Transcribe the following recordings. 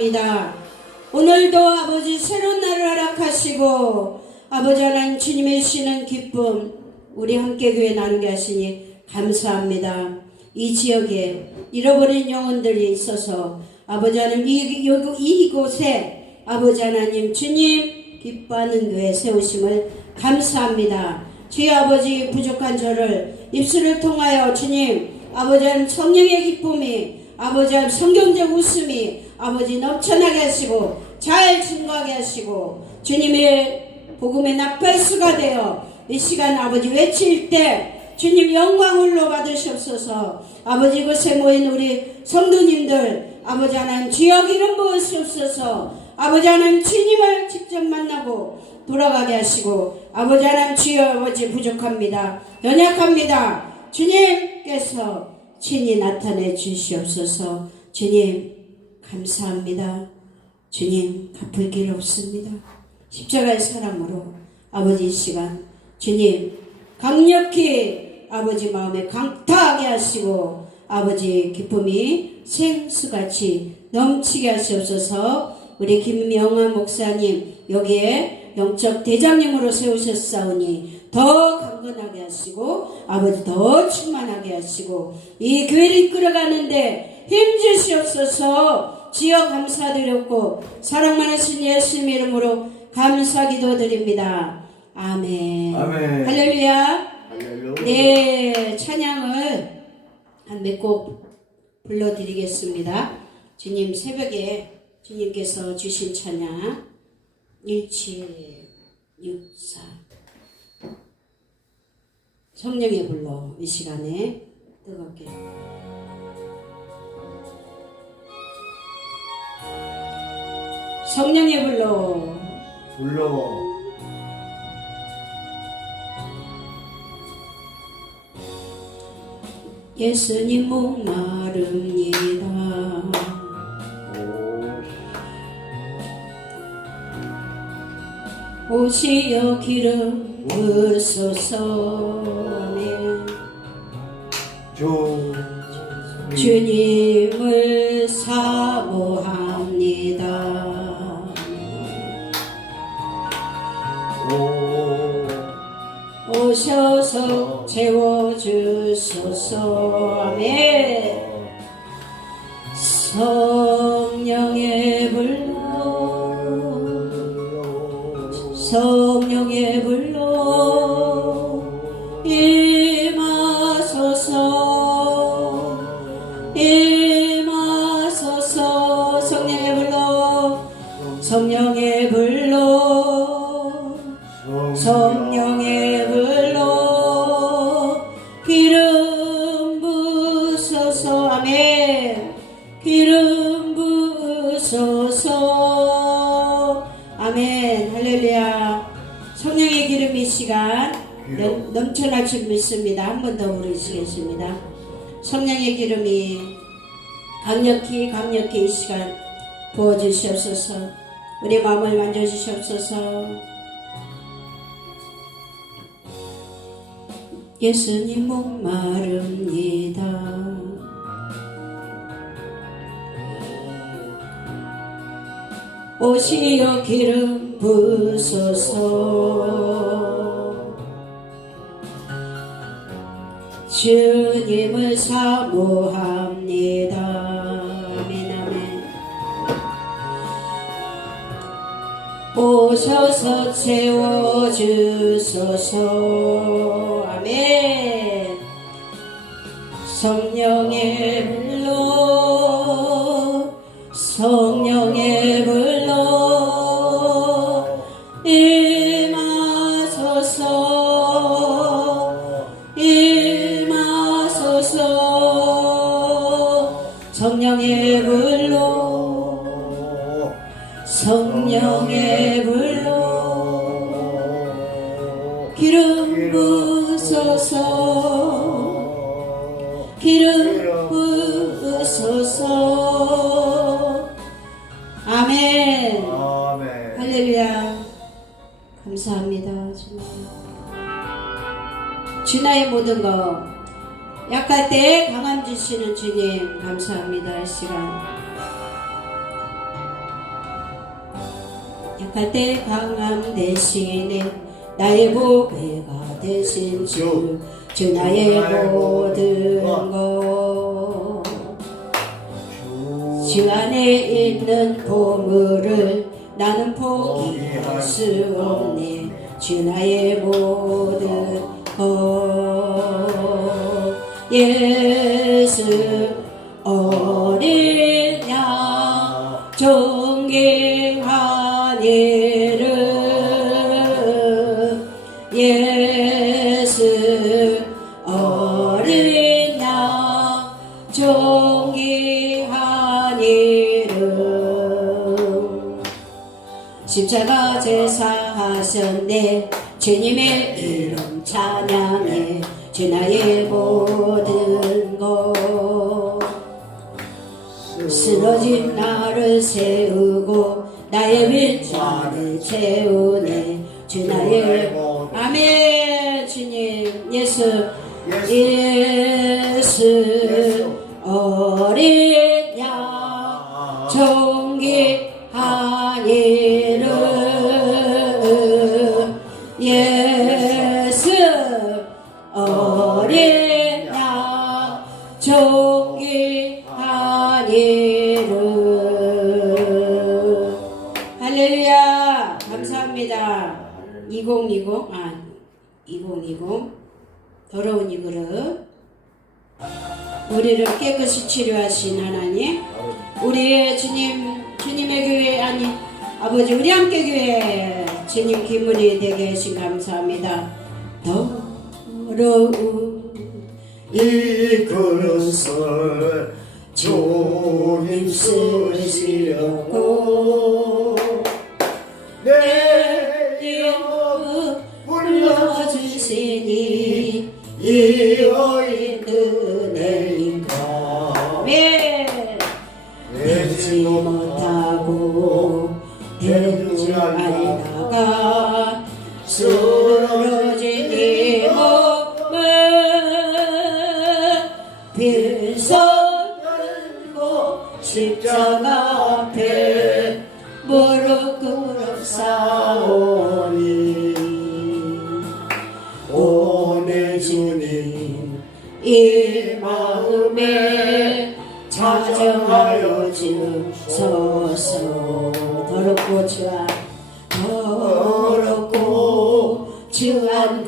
감사합니다. 오늘도 아버지 새로운 날을 허락하시고 아버지 하나님 주님의 쉬는 기쁨 우리 함께 교회 나누게 하시니 감사합니다. 이 지역에 잃어버린 영혼들이 있어서 아버지 하나님 이, 요- 이곳에 아버지 하나님 주님 기뻐하는 교회 세우심을 감사합니다. 주의 아버지 부족한 저를 입술을 통하여 주님 아버지 하나님 성령의 기쁨이 아버지 하나님 성경적 웃음이 아버지 넘쳐나게 하시고 잘 증거하게 하시고 주님의 복음의 낙발수가 되어 이 시간 아버지 외칠 때 주님 영광을로 받으시옵소서. 아버지 이곳에 모인 우리 성도님들 아버지 하나님 지역 이름 부으시옵소서. 아버지 하나님 주님을 직접 만나고 돌아가게 하시고 아버지 하나님 주여 아버지 부족합니다. 연약합니다. 주님께서 친히 나타내 주시옵소서. 주님 감사합니다. 주님 갚을 길 없습니다. 십자가의 사랑으로 아버지 이 시간 주님 강력히 아버지 마음에 강타하게 하시고 아버지 기쁨이 생수같이 넘치게 하시옵소서. 우리 김명환 목사님 여기에 영적 대장님으로 세우셨사오니 더 강건하게 하시고 아버지 더 충만하게 하시고 이 교회를 이끌어가는데 힘주시옵소서 지어 감사드렸고 사랑 많으신 예수님 이름으로 감사 기도드립니다. 아멘. 아멘. 할렐루야. 할렐루야. 네, 찬양을 한 몇 곡 불러드리겠습니다. 주님 새벽에 주님께서 주신 찬양 1764 성령의 불러 이 시간에 뜨겁게 성령의 불러. 불러. 예수님 목마릅니다. 오시어 기름 부소서. 주 주님을 오 오셔서 채워주소서. 아멘 기름 부소서 아멘. 기름 부소서 아멘. 할렐루야. 성령의 기름 이 시간 넘- 넘쳐날 줄 믿습니다. 한 번 더 부르시겠습니다. 성령의 기름이 강력히 강력히 이 시간 부어주시옵소서. 우리 마음을 만져주시옵소서 예수님 목마릅니다. 오시어 기름 부소서 주님을 사모합니다. 아멘 아멘 오셔서 채워주소서 아멘 성령의 불러 성령의 불러 임하소서 임하소서. 성령의 감사합니다 주님. 주나의 모든 것 약할 때 강함 주시는 주님 감사합니다 이 시간. 약할 때 강함 대신에 나의 보배가 되신 주, 주 나의 모든 것. 주 안에 있는 보물을 나는 포기할 수 없네. 주 나의 모든 것. 예수 어린 양 존경한 이 십자가 제사하셨네. 주님의 이름 찬양해. 주 나의 모든 것. 쓰러진 나를 세우고 나의 빈자를 채우네. 주 나의 아멘. 주님 예수 예수 어린 양 존귀한 이름 할렐루야. 감사합니다. 2020 아, 2020 더러운 이 그릇. 우리를 깨끗이 치료하신 하 이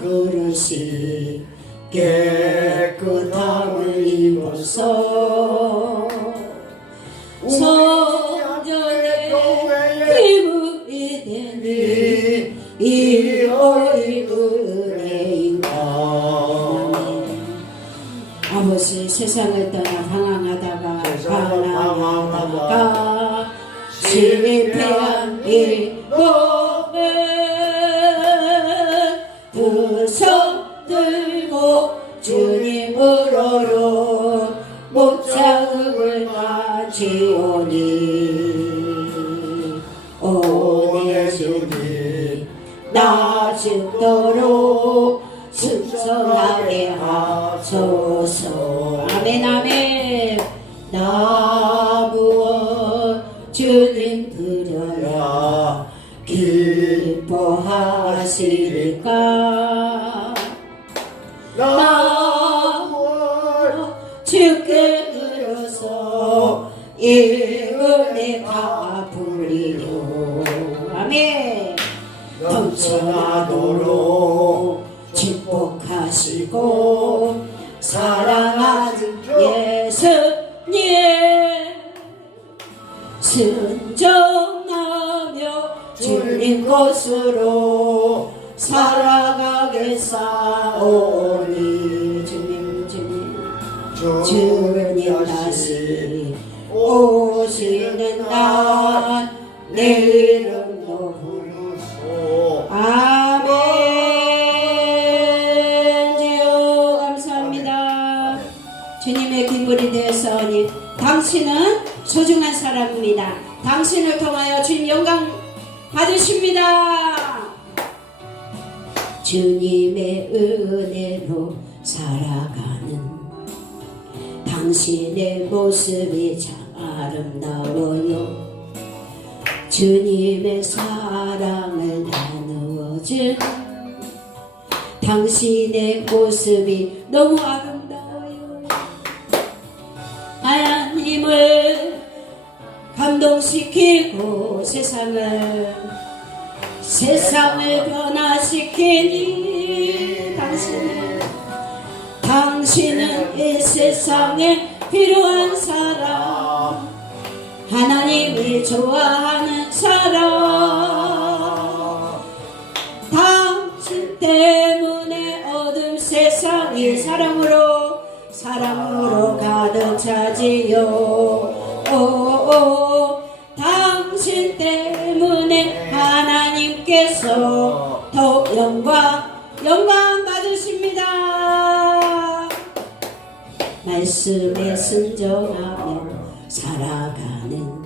그릇이 깨끗함을 입어서 성전에 기물이 되니 이 은혜인가 아버지 세상을 떠나 방황하다가 방황하다가 실패한 이몸 지오니 오내 주님 낮도록 순성하게 하소서. 아멘 아멘. 나 축복하시고 사랑하는 예수님. 순종하며 주님 곳으로 살아가겠사오니. 주님 주님. 주님 다시 오시는 날내 이름 당신은 소중한 사람입니다. 당신을 통하여 주님 영광 받으십니다. 주님의 은혜로 살아가는 당신의 모습이 참 아름다워요. 주님의 사랑을 나누어준 당신의 모습이 너무 아름다워요. 하나님을 감동시키고 세상을 세상을 변화시키니 당신은 당신은 이 세상에 필요한 사람. 하나님이 좋아하는 사람 가득 차지요. 오, 오, 당신 때문에 하나님께서 더 영광 영광 받으십니다. 말씀에 순종하며 살아가는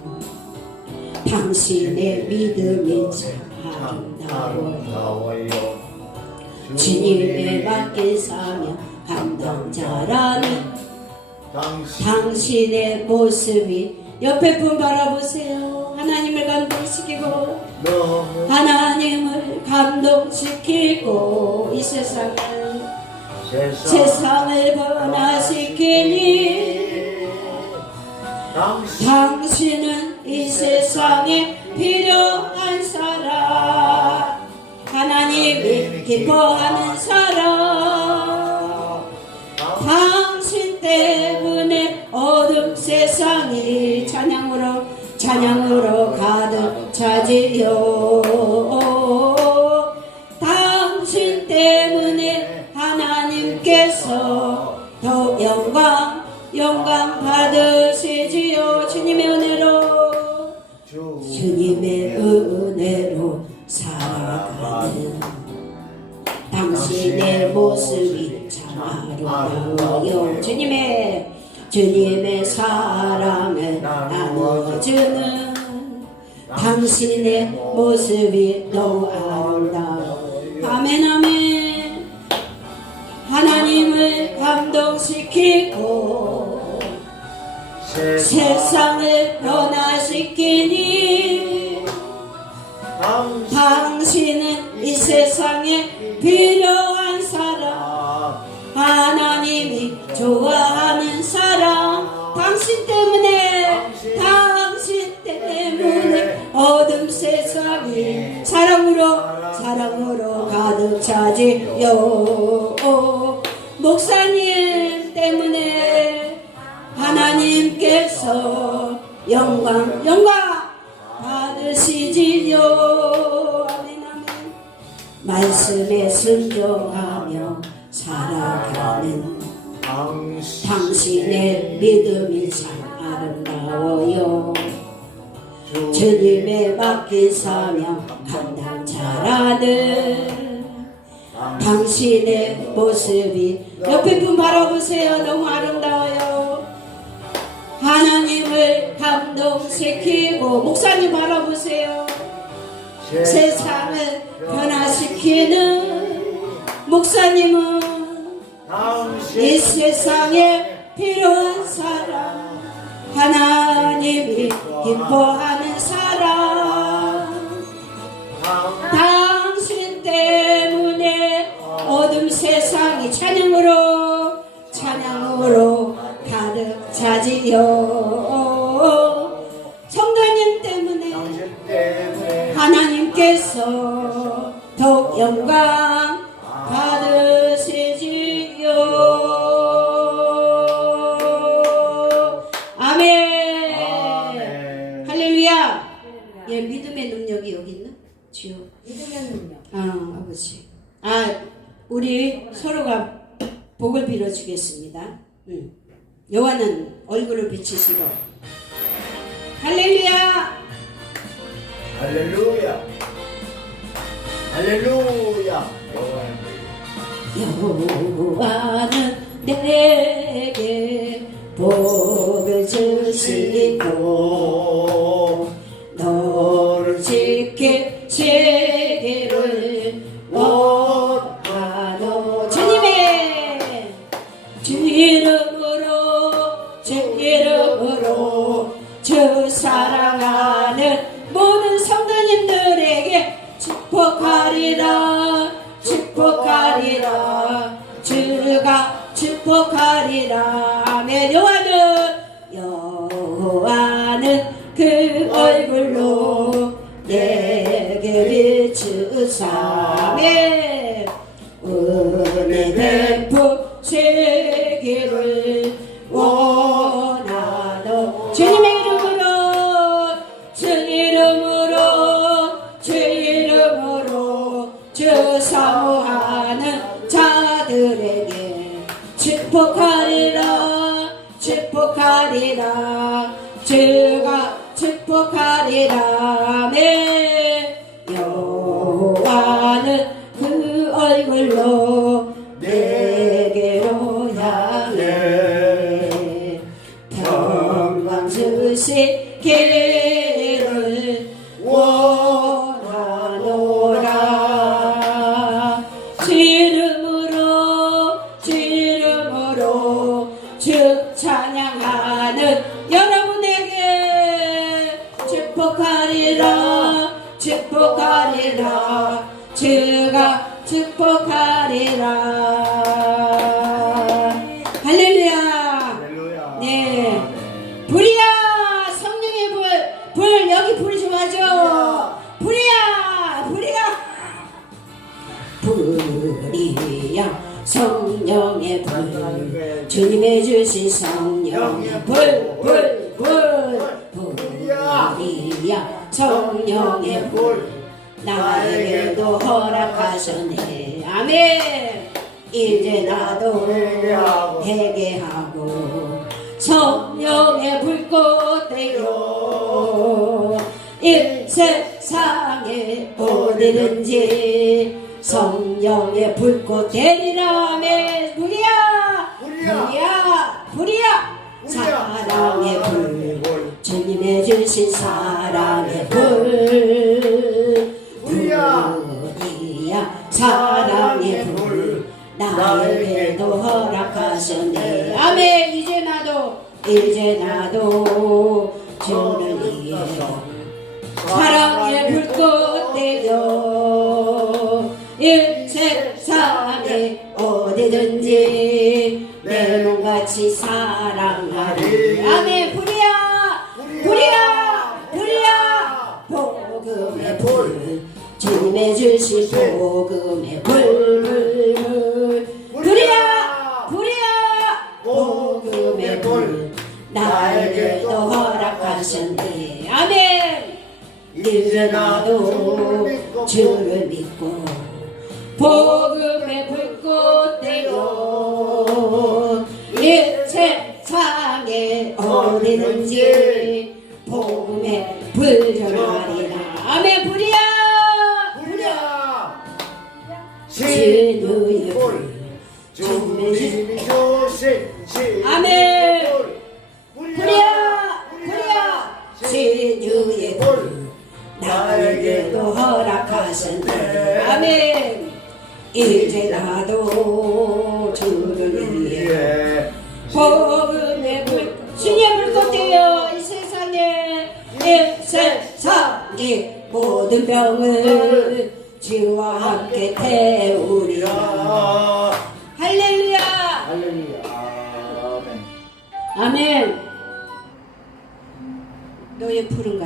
당신의 믿음이 참 아름다워 아름다워요. 주님의 맡긴 사명 감당자라는 당신. 당신 의 모습이 옆에 분 바라보세요. 하나님을 감동시키고 하나님을 감동시키고 이 세상을 세상 세상을 변화시키니 당신. 당신은 이 세상에 필요한 사람. 하나님이 기뻐하는 사람 때문에 어둠 세상이 찬양으로 찬양으로 가득 차지요. 당신 때문에 하나님께서 더 영광 영광 받으시지요. 주님의 은혜로. 주 주님의 은혜로 살아가는 당신의 모습이 참 아름다워요. 주님의 주님의 사랑을 나누어주는 당신의 모습이 너무 아름다워. 아멘 아멘. 하나님을 감동시키고 세상을 변화시키니 당신 당신은 이 세상에 사람 하나님이 좋아하는 사람 당신 때문에 당신 때문에 어둠 세상이 사랑으로 사랑으로 가득 차지요. 목사님 때문에 하나님께서 영광 영광 받으시지요. 말씀에 순종하며 살아가는 당신 당신의 믿음이 참 아름다워요. 주님의 맡긴 사명 감당 잘하는 당신의 모습이 옆에 분 바라보세요. 너무 아름다워요. 하나님을 감동시키고 목사님 바라보세요. 세상을 변화시키는 목사님은 이 세상에 필요한 사람 하나님이 기뻐하는 사람. 당신 때문에 어둠 세상이 찬양으로 찬양으로 가득 차지요. 성도님 때문에 하나님께서 더욱 영광 복을 빌어주겠습니다. 응. 여호와는 얼굴을 비치시고. 할렐루야! 할렐루야. 할렐루야. 여호와는 내게 복을 주시고 ખરી રામે જોવા 제가 축복하리라. 아멘. 성령의 불. 주님의 주신 성령의 불불불 불이야. 성령의 불. 나에게도 허락하셨네. 아멘. 이제 나도 회개하고 성령의 불꽃대로 이 세상에 어디든지 성령의 불꽃 대리라 멘 우리야. 우리야. 우리야. 사랑의 불. 주님의 주신 사랑의 불.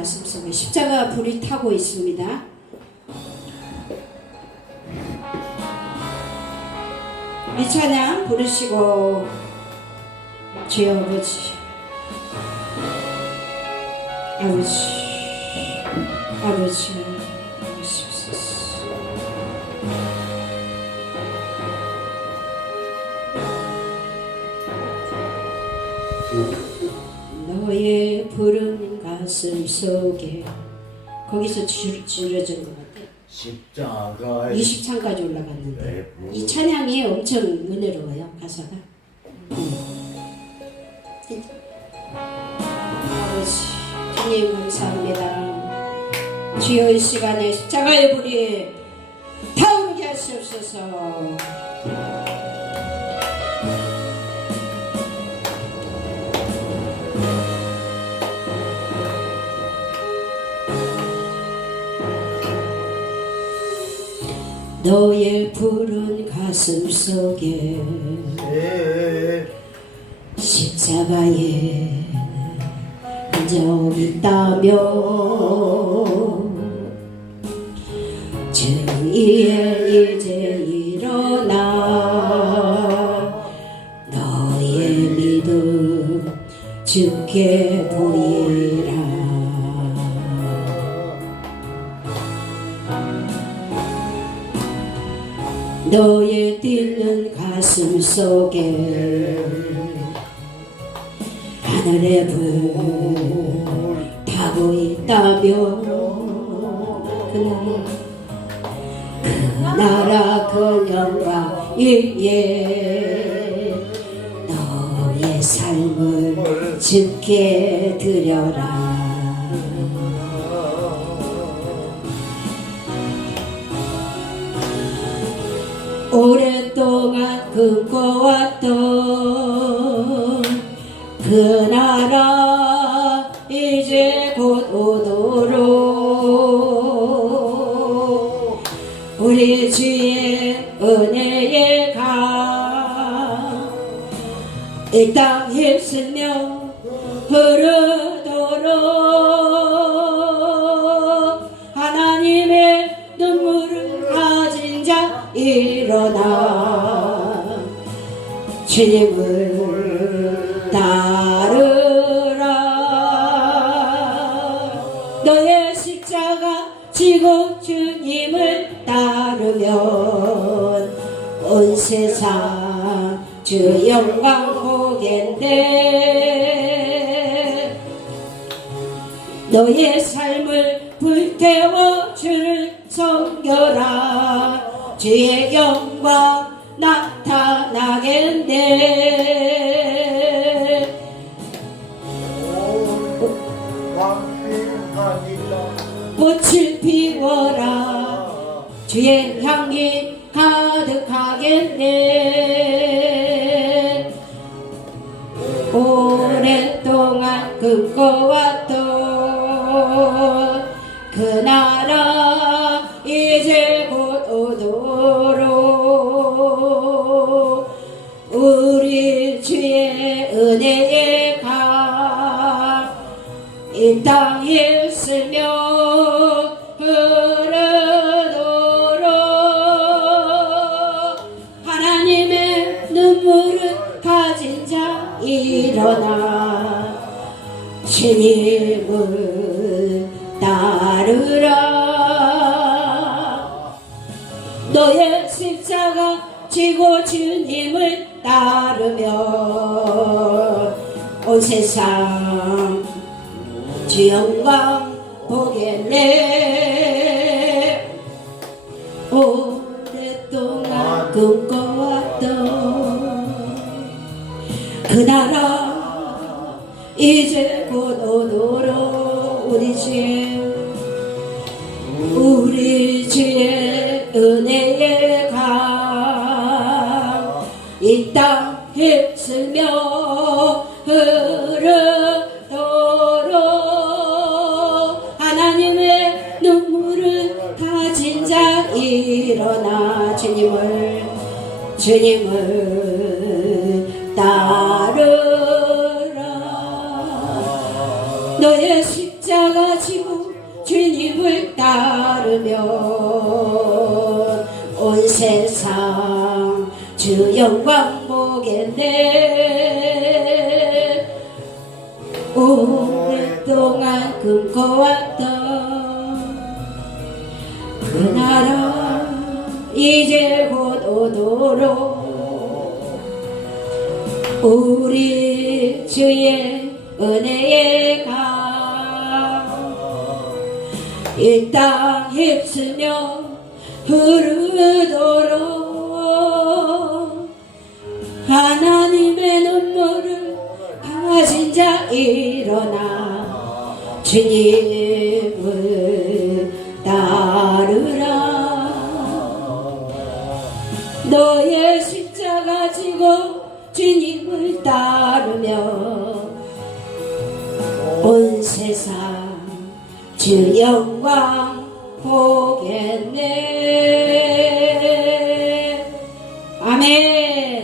말씀 속에 십자가 불이 타고 있습니다. 이 찬양 부르시고 주여 아버지. 아버지. 아버지. 말씀 속에 거기서 줄, 줄여진 것 같아요. 십자가 20창까지 올라갔는데. 네, 이 찬양이 엄청 은혜로워요 가사가. 아버지 주님 감사합니다 주여 이 시간에 십자가의 불이 타오르게 하시옵소서. 너의 푸른 가슴 속에 예. 십자가에 한적 있다며 주위에 이제 일어나 너의 믿음 주께 보이라 너의 뛰는 가슴 속에 하늘의 불 타고 있다며 그 나라 그 영광 위에 너의 삶을 주께 드려라 동안 꿈꿔왔던 그 나라 이제 곧 오도 주님을 따르라. 너의 십자가 지고 주님을 따르면 온 세상 주 영광 보겠네. 너의 삶을 불태워 주를 섬겨라. 주의 영광 나타나겠네. 꽃을 피워라. 주의 향기 가득하겠네. 오랫동안 꿈꿔왔던 그 나라 이제 곧 오도록 우리 주의 은혜에 가이 땅에 은혜에 가이 땅 휩쓸며 흐르도록 하나님의 눈물을 가진 자 일어나 주님을 주님을 따르라. 너의 십자가 지고 주님을 따르며 주 영광 보겠네. 오랫동안 꿈꿔왔던 그 나라 이제 곧 오도록 우리 주의 은혜에 가이 땅 휩쓰며 흐르도록 하나님의 눈물을 가진 자 일어나 주님을 따르라 너의 십자가 지고 주님을 따르며 온 세상 주 영광 보겠네 아멘.